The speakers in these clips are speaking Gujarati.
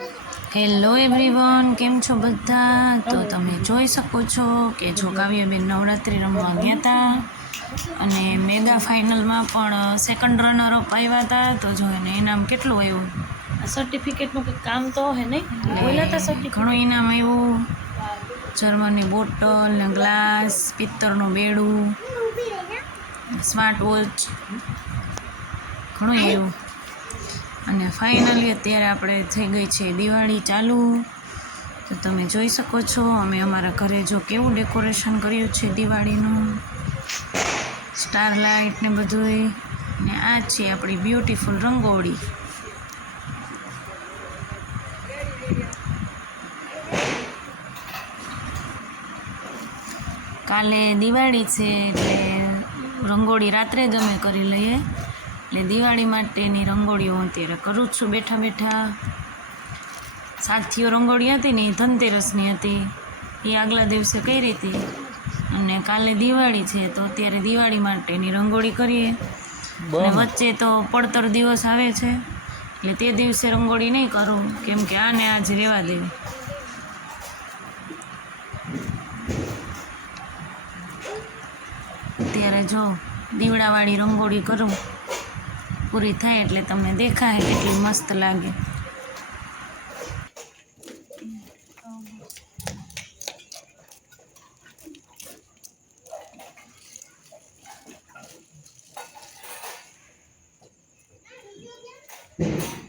હેલો એવરીવન કેમ છો બધા? તો તમે જોઈ શકો છો કે જો કાવ્યબેન નવરાત્રિ રમવા ગયા હતા અને મેગા ફાઇનલમાં પણ સેકન્ડ રનર અપ આવ્યા હતા તો જો એને ઇનામ કેટલું આવ્યું? સર્ટિફિકેટનું કંઈક કામ તો હે નહીં? બોલ્યા હતા સર્ટિફિકેટ ઘણું ઇનામ આવ્યું. જર્મની બોટલ ને ગ્લાસ પિત્તળનું બેડું સ્માર્ટ વોચ. ઘણું આવ્યું. અને ફાઇનલી અત્યારે આપણે થઈ ગઈ છે દિવાળી ચાલુ. તો તમે જોઈ શકો છો, અમે અમારા ઘરે જો કેવું ડેકોરેશન કર્યું છે દિવાળીનું. સ્ટાર લાઇટ ને બધુંય. ને આ છે આપણી બ્યુટીફુલ રંગોળી. કાલે દિવાળી છે એટલે રંગોળી રાત્રે જ અમે કરી લઈએ. એટલે દિવાળી માટેની રંગોળીઓ હું અત્યારે કરું જ છું. બેઠા બેઠા સાથીઓ રંગોળી હતી ને એ ધનતેરસની હતી. એ આગલા દિવસે કરી હતી. અને કાલે દિવાળી છે તો અત્યારે દિવાળી માટેની રંગોળી કરીએ. અને વચ્ચે તો પડતર દિવસ આવે છે. એટલે તે દિવસે રંગોળી નહીં કરું કેમ કે આને આજ રહેવા દેવી. અત્યારે જો દીવડાવાળી રંગોળી કરું. પૂરી થાય એટલે તમને દેખાય કેટલી મસ્ત લાગે. નહીં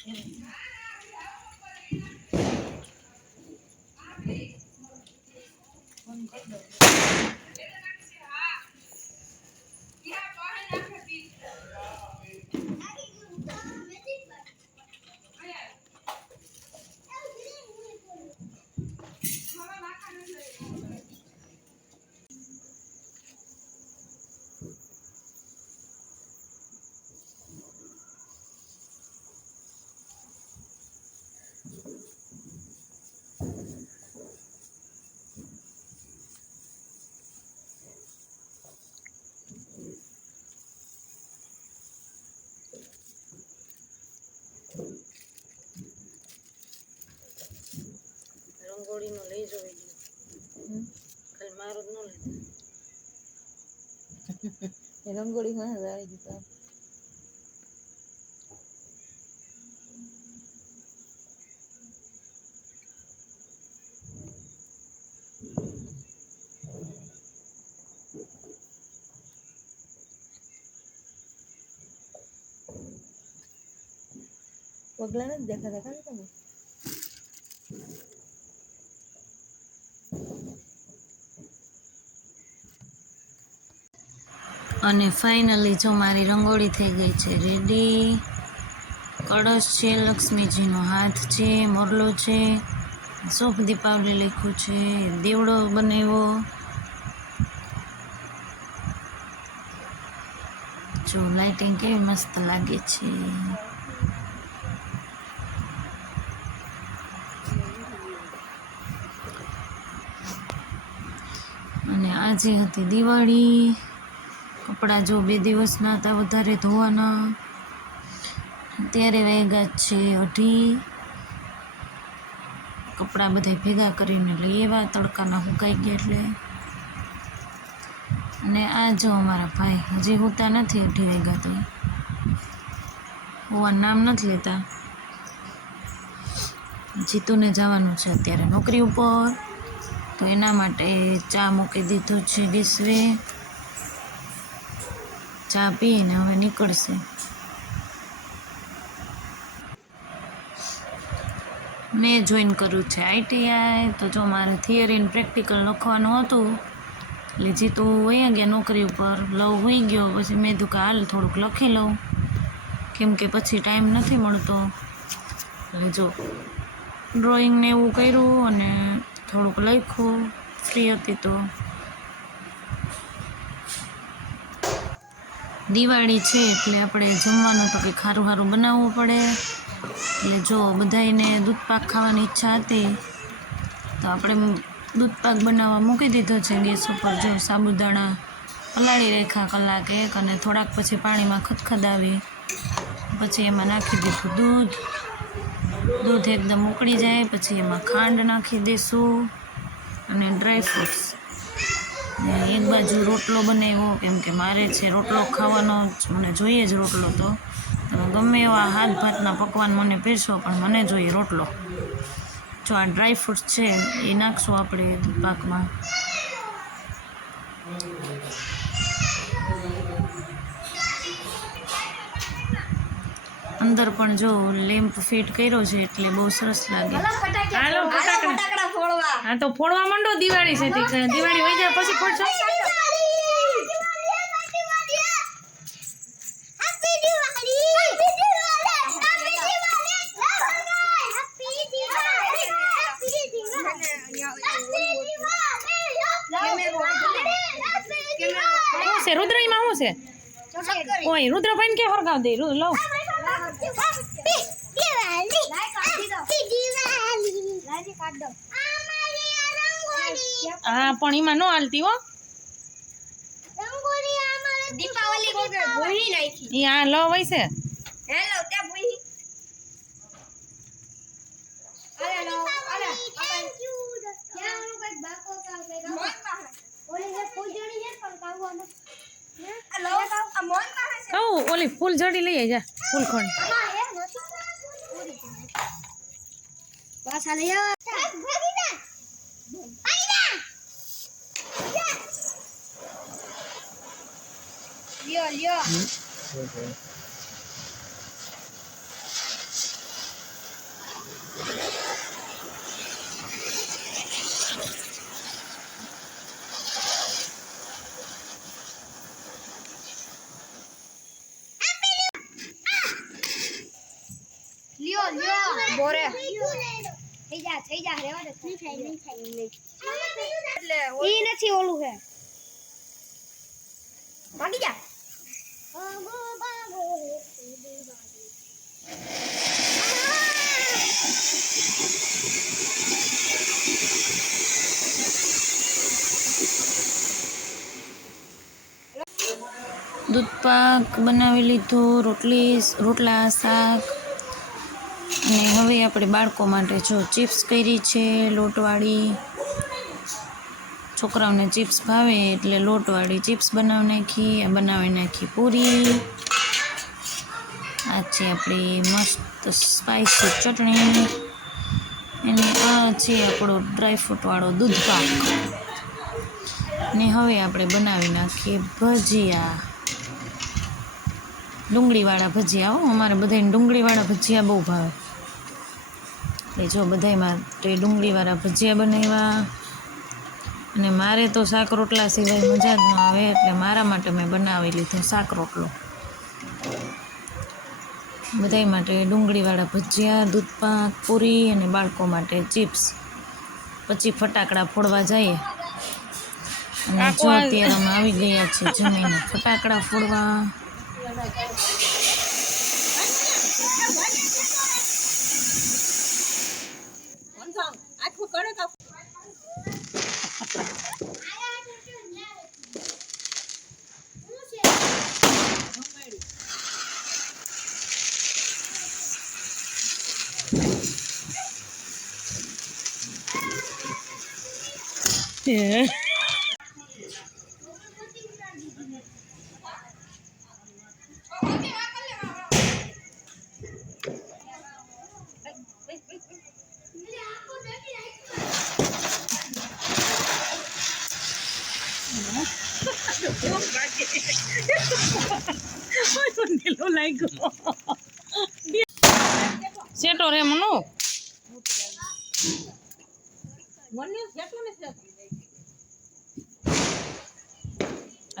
કાંઈ રંગોળીનો લઈ જવી હમ. ખાલી મારું જ ન લેતા એ રંગોળીમાં જ આવી ગયું કામ પગલા નથી દેખાતા કાં તમે અને ફાઇનલી જો મારી રંગોળી થઈ ગઈ છે રેડી. કળશ છે, લક્ષ્મીજીનો હાથ છે, મોરલો છે, શુભ દીપાવલી લખ્યું છે, દેવડો બનાવ્યો. જો લાઇટિંગ કેવી મસ્ત લાગે છે. અને આજે હતી દિવાળી. કપડાં જો બે દિવસના હતા વધારે ધોવાના. અત્યારે વાગ્યા છે અઢી. કપડાં બધા ભેગા કરીને લઈ એવા તડકાના સુકાઈ ગયા એટલે. અને આ જો અમારા ભાઈ, હજી હોતા નથી અઢી વાગ્યા તો. હોવાનું નામ નથી લેતા. જીતુને જવાનું છે અત્યારે નોકરી ઉપર. તો એના માટે ચા મૂકી દીધું છે વિશ્વે ચા પીને હવે નીકળશે. મેં જોઈન કર્યું છે આઈટીઆઈ તો જો મારે થિયરી પ્રેક્ટિકલ લખવાનું હતું, એટલે જીતું વયા ગયા નોકરી ઉપર, લવ હોઈ ગયો. પછી મેં કીધું કે હાલ થોડુંક લખી લઉં. કેમ કે પછી ટાઈમ નથી મળતો. એટલે જો ડ્રોઈંગને એવું કર્યું અને થોડુંક લખ્યું. ફ્રી હતી તો દિવાળી છે એટલે આપણે જમવાનું તો કે સારું સારું બનાવવું પડે. એટલે જો બધાયને દૂધપાક ખાવાની ઈચ્છા હતી, તો આપણે દૂધપાક બનાવવા મૂકી દીધો છે ગેસ ઉપર. જો સાબુદાણા પલાળી રાખ્યા કલાક એક અને થોડાક પછી પાણીમાં ખદખદાવી, પછી એમાં નાખી દીધું દૂધ. દૂધ એકદમ ઉકળી જાય, પછી એમાં ખાંડ નાખી દઈશું અને ડ્રાય ફ્રૂટ્સ એક બાજુ રોટલો બનાવ્યો, કેમ કે મારે છે રોટલો ખાવાનો મને જોઈએ જ રોટલો તો. તમે ગમે એવા હાથ ભાતના પકવાન મને પીરશો પણ મને જોઈએ રોટલો. જો આ ડ્રાય ફ્રૂટ્સ છે, એ નાખશું આપણે પાકમાં. અંદર પણ જો લેમ્પ ફિટ કર્યો છે એટલે બહુ સરસ લાગે હાલો ફટાકડા હા તો ફોડવા માંડો દિવાળી છે દિવાળી હોય જાય પછી ફોડશો શું છે રુદ્રઈમાં શું છે ઓય રુદ્રભાઈ કે હરગાવ દે લઉં હા પણ એમાં ન હાલતી હો. દીપાવલી ભૂલી નાખી. ઈ લો હોય છે. હેલો ત્યાં ભૂલી? અરે લો અરે ત્યાં ઓલું બાકો જે પૂજણી છે. પણ કહું ફૂલ જડી લઈ જા ફૂલ ખણ પાછા લઈ આવ ભાગી ના ભાગી ના જા થઈ જા રેવા દે. નહીં થાય નહીં થાય નહીં એટલે ઈ નથી ઓલું હે. ભાગી જા. દૂધ પાક બનાવી લીધો રોટલી રોટલા શાક. અને હવે આપણે બાળકો માટે જો ચિપ્સ કરી છે, લોટવાળી. છોકરાઓને ચિપ્સ ભાવે એટલે લોટવાળી ચિપ્સ બનાવી નાખી બનાવી નાખી પૂરી. આ છે આપણી મસ્ત સ્પાઇસી ચટણી. અને આ છે આપણો ડ્રાયફ્રૂટવાળો દૂધ પાક ને હવે આપણે બનાવી નાખીએ ભજીયા. ડુંગળીવાળા ભજીયા હો, અમારે બધાને ડુંગળીવાળા ભજીયા બહુ ભાવે. એટલે જો બધાયમાં તો એ ડુંગળીવાળા ભજીયા બનાવ્યા. અને મારે તો શાક રોટલા સિવાય મજા જ ન આવે એટલે મારા માટે મેં બનાવી લીધો શાક રોટલો. બધાય માટે ડુંગળીવાળા ભજીયા દૂધપાક પૂરી અને બાળકો માટે ચિપ્સ. પછી ફટાકડા ફોડવા જઈએ. અને જો અત્યારે અમે આવી ગયા છે જમીને ફટાકડા ફોડવા. con ai không có đấy con Yeah. લાગ્યો સેટો રે મનો.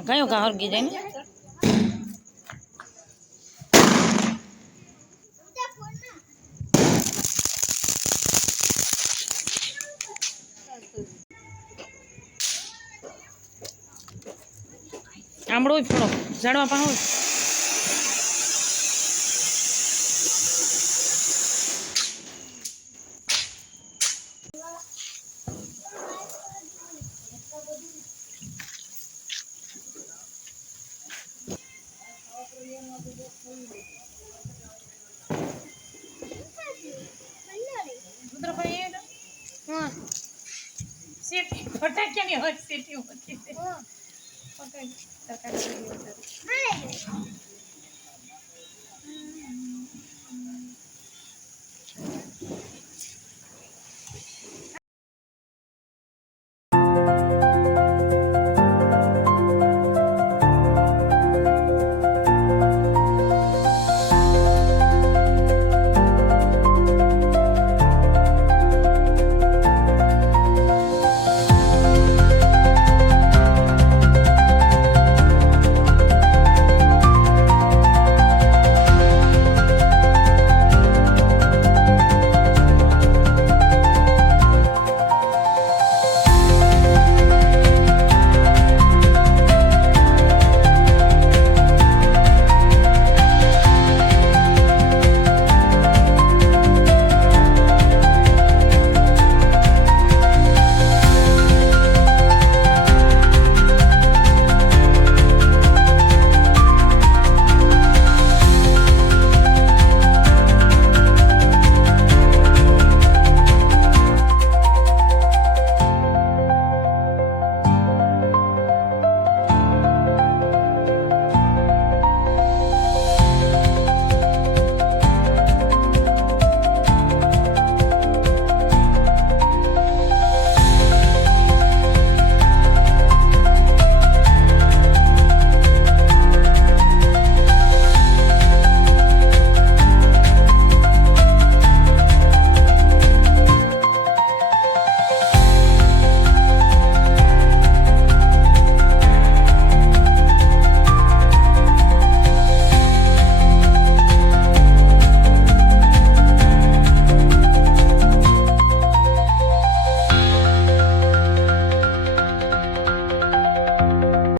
કયો કા હરગી જાય ને. આમળો ફોડો ઝાડવા પાસે ફટાક્યાની હોટ સીટી હોતી પકડ તરકારી હા